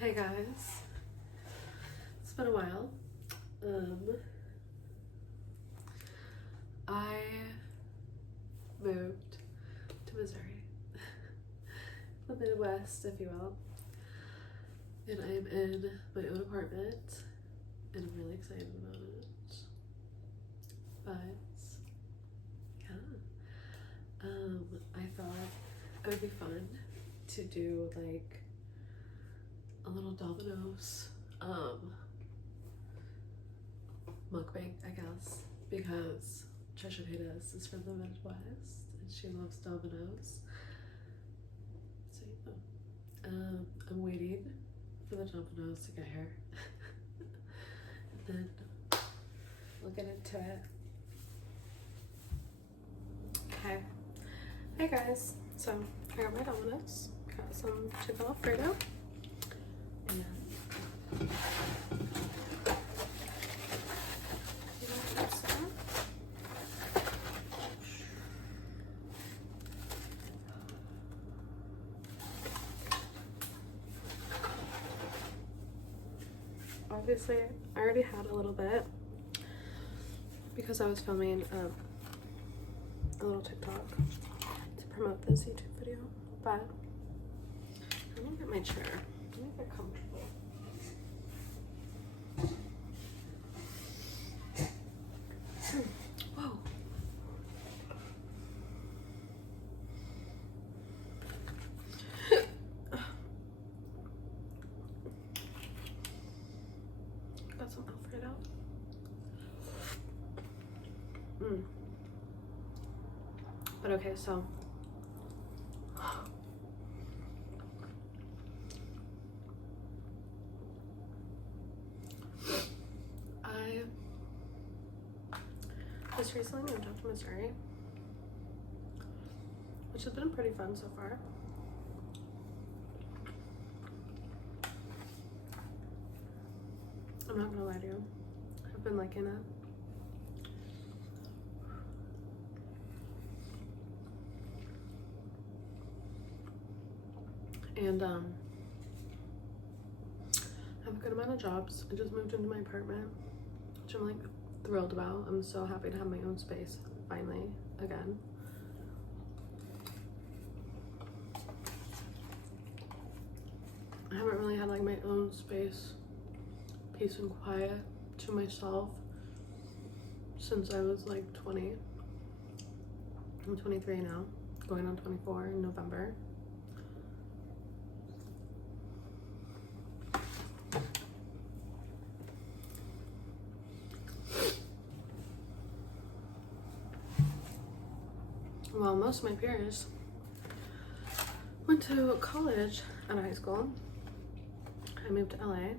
Hey guys, it's been a while. I moved to Missouri, the Midwest, if you will, and I am in my own apartment, and I'm really excited about it. But yeah, I thought it would be fun to do like a little Dominos mukbang, I guess, because Trisha Paytas is from the Midwest and she loves Dominos. So yeah, I'm waiting for the Dominos to get here, and then we'll get into it. Okay. Hey guys, so I got my Dominos, got some chicken Alfredo, and obviously I already had a little bit because I was filming a little TikTok to promote this YouTube video, but let me get my chair. Let me get comfortable. Whoa. Got some Alfredo. But okay, so I just recently moved up to Missouri, which has been pretty fun so far. I'm not gonna lie to you, I've been liking it. And I have a good amount of jobs. I just moved into my apartment, which I'm like thrilled about. I'm so happy to have my own space finally again. I haven't really had like my own space, peace and quiet to myself since I was like 20. I'm 23 now, going on 24 in November. Well, most of my peers went to college out of high school. I moved to LA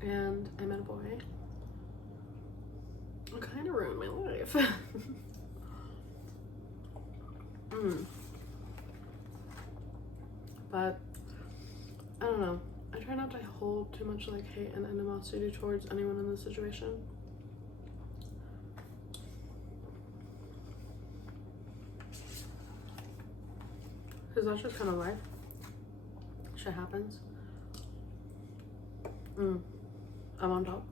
and I met a boy. It kind of ruined my life. But I don't know. I try not to hold too much like hate and animosity towards anyone in this situation. Because that's just kind of life. Shit happens. I'm on top.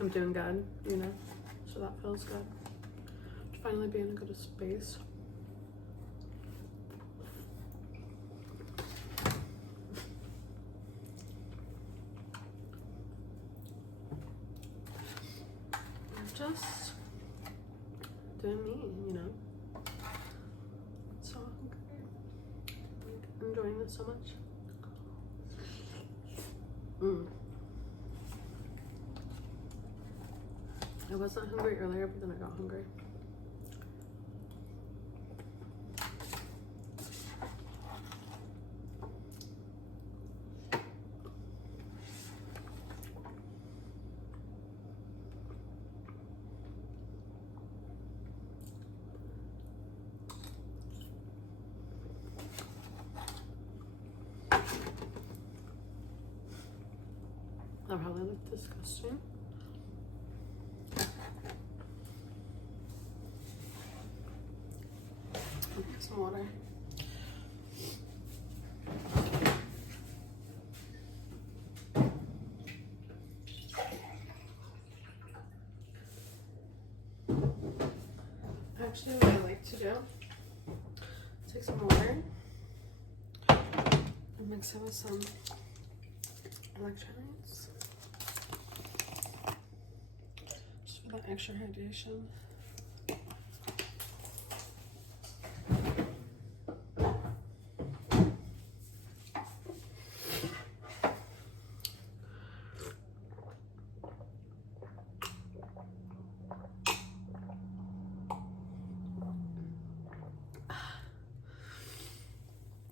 I'm doing good, you know? So that feels good. To finally be in a good space. I'm just doing me, you know? So I'm enjoying this so much. I wasn't hungry earlier, but then I got hungry. That probably looked disgusting. I'll get some water. Actually, what I like to do, take some water and mix it with some electrolytes just for that extra hydration.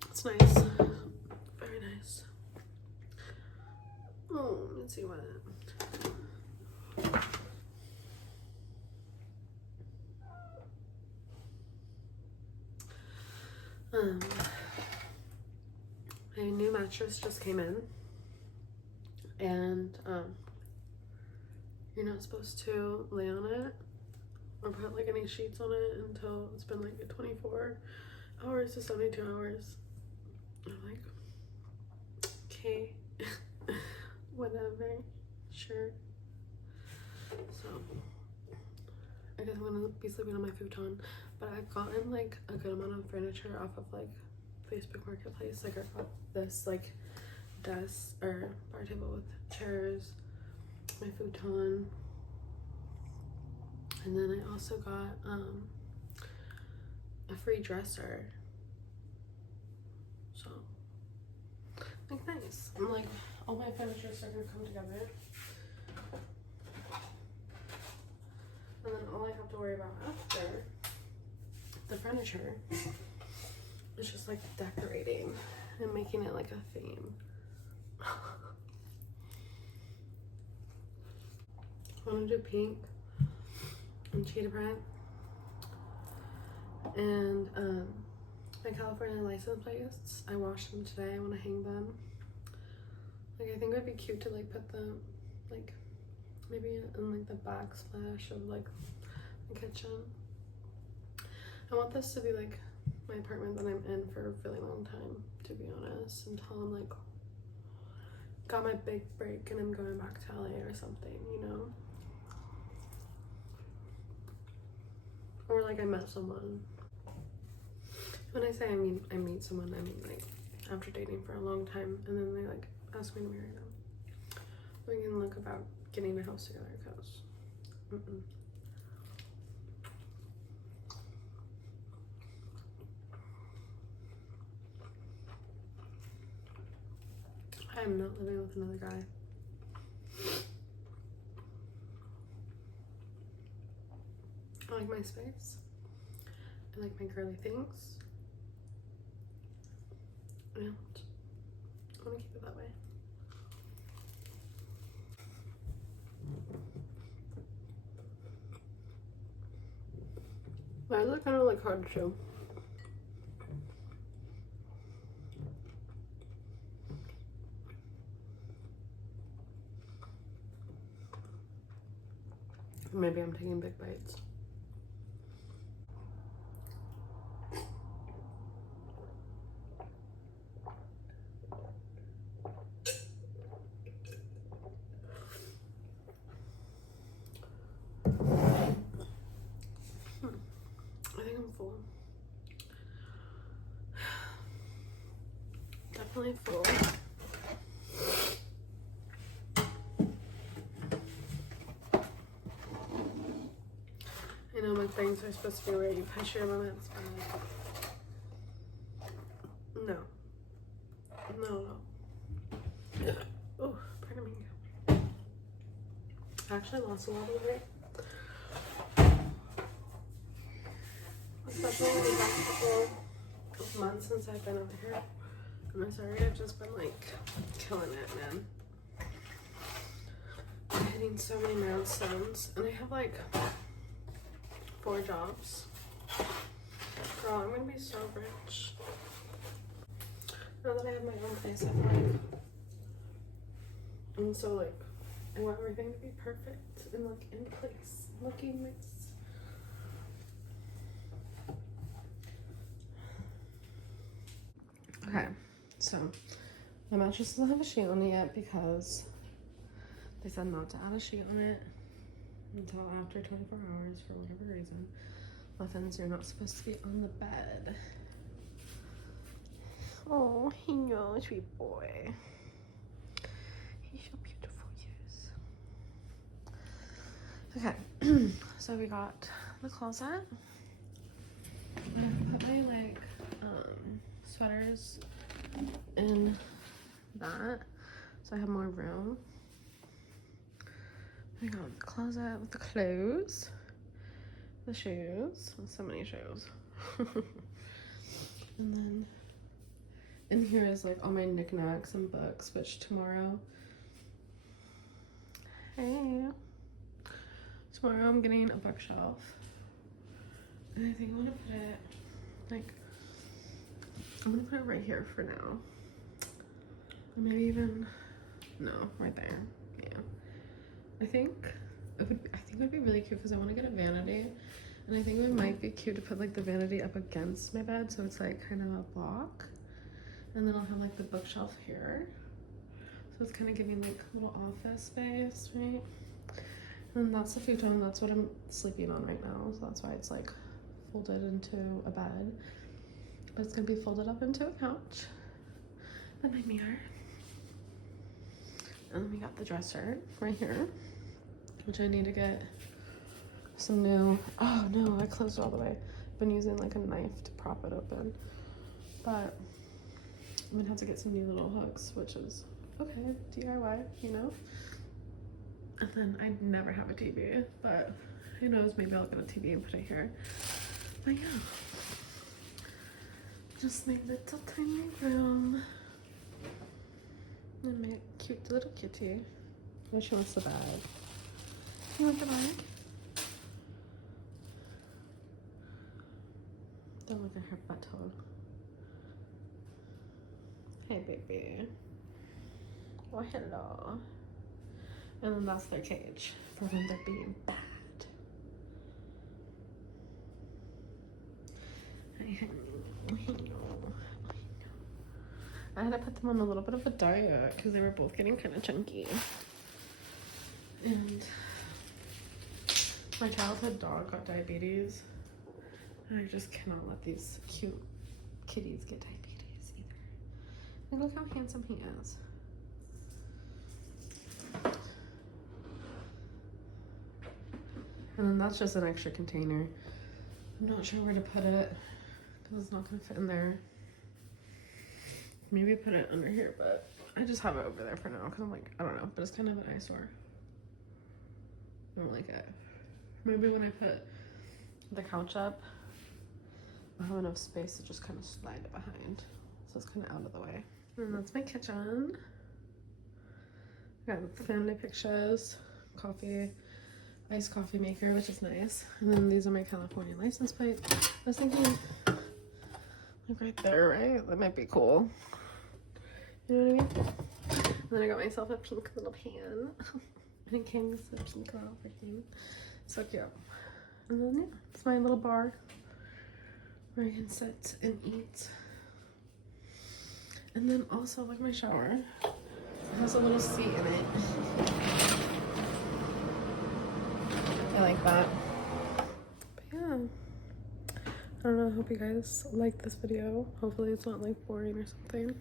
It's nice. Very nice. Oh, let's see what. My new mattress just came in, and you're not supposed to lay on it or put like any sheets on it until it's been like 24 hours to 72 hours. I'm like, okay, whatever, sure. So I guess I'm gonna be sleeping on my futon, but I've gotten like a good amount of furniture off of like Facebook Marketplace. Like I got this like desk or bar table with chairs, my futon, and then I also got a free dresser. So like nice. I'm like, all my furniture are gonna come together, and then all I have to worry about after the furniture is just like decorating and making it like a theme. I want to do pink and cheetah print, and my California license plates, I washed them today. I want to hang them. Like I think it would be cute to like put them like maybe in like the backsplash of like the kitchen. I want this to be like my apartment that I'm in for a really long time, to be honest, until I'm like got my big break and I'm going back to LA or something, you know? Or like I met someone. When I say I meet someone, I mean like after dating for a long time and then they like ask me to marry them. We can look about getting a house together because I'm not living with another guy. I like my space. I like my girly things. And I want to keep it that way. Why is it kind of like hard to show? Maybe I'm taking big bites. I think I'm full. Definitely full. I know mukbangs are supposed to be where you push your limits, but no. Oh, pardon me. I actually lost a lot of weight. Especially in the last couple of months since I've been over here. I'm sorry, I've just been like killing it, man. I'm hitting so many milestones, and I have like 4 jobs. Girl, I'm gonna be so rich. Now that I have my own place at work. And so like, I want everything to be perfect and like in place, looking nice. Okay, so my mattress doesn't have a sheet on it yet because they said not to add a sheet on it until after 24 hours for whatever reason. Muffins, you're not supposed to be on the bed. Oh, hello, sweet boy. He's so beautiful, yes. Okay, so we got the closet. I put my like sweaters in that, so I have more room. I got the closet with the clothes, the shoes, so many shoes. And then in here is like all my knickknacks and books, which tomorrow, tomorrow I'm getting a bookshelf. And I think I'm gonna put it like, I'm gonna put it right here for now. Or maybe even, no, right there. Yeah. I think it would be really cute because I want to get a vanity. And I think it might be cute to put like the vanity up against my bed so it's like kind of a block. And then I'll have like the bookshelf here. So it's kind of giving like a little office space, right? And that's the futon, that's what I'm sleeping on right now. So that's why it's like folded into a bed. But it's gonna be folded up into a couch. And my mirror. And then we got the dresser right here, which I need to get some new, oh no, I closed it all the way. I've been using like a knife to prop it open. But I'm gonna have to get some new little hooks, which is okay, DIY, you know? And then I never have a TV, but who knows, maybe I'll get a TV and put it here. But yeah, just my little tiny room. And my cute little kitty. Oh, she wants the bag. You want the bag? Don't look at her butthole. Hey, baby. Oh, hello. And then that's their cage for when they're being bad. I had to put them on a little bit of a diet because they were both getting kind of chunky. And my childhood dog got diabetes. And I just cannot let these cute kitties get diabetes either. And look how handsome he is. And then that's just an extra container. I'm not sure where to put it because it's not going to fit in there. Maybe put it under here, but I just have it over there for now because I'm like, I don't know, but it's kind of an eyesore. I don't like it. Maybe when I put the couch up, I'll have enough space to just kind of slide it behind. So it's kind of out of the way. And that's my kitchen. Got family pictures, coffee, iced coffee maker, which is nice. And then these are my California license plates. I was thinking, like right there, right? That might be cool. You know what I mean? And then I got myself a pink little pan. And it came with a pink little freaking. So cute. And then yeah, it's my little bar where I can sit and eat. And then also like my shower. It has a little seat in it. I like that. But yeah. I don't know, I hope you guys like this video. Hopefully it's not like boring or something.